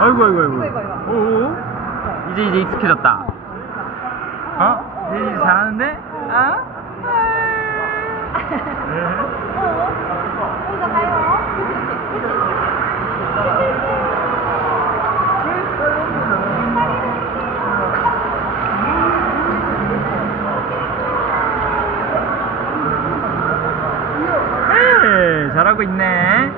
어이구 어이구 어이구 이거, 이거. 오 이제 이제 익숙해졌다 어? 이제 이제 잘하는데? 아? 어. 에이, 잘하고 있네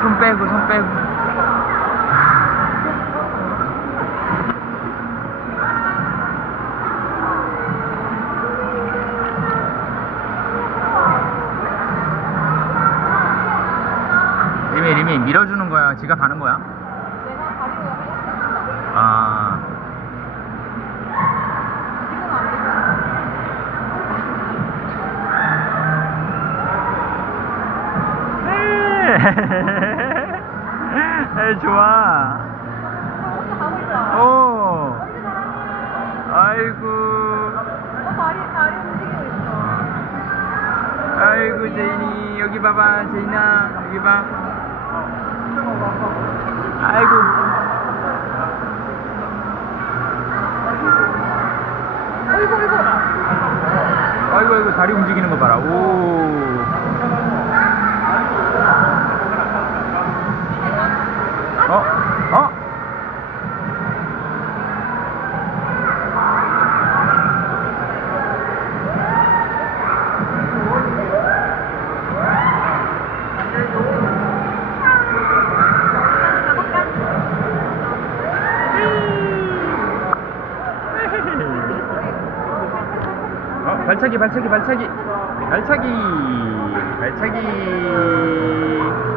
손 빼고 손 빼고 리미 리미 밀어주는 거야 지가 가는 거야? 아안 되죠. 에이 좋아? 아이고. 어, 있어. 아이고 제인이. 여기 봐봐 제인아. 여기 봐. 아이고. 아이고 아이고 다리 움직이는 거 봐라. 오 어? 어? 어, 발차기 발차기 발차기. 발차기 발차기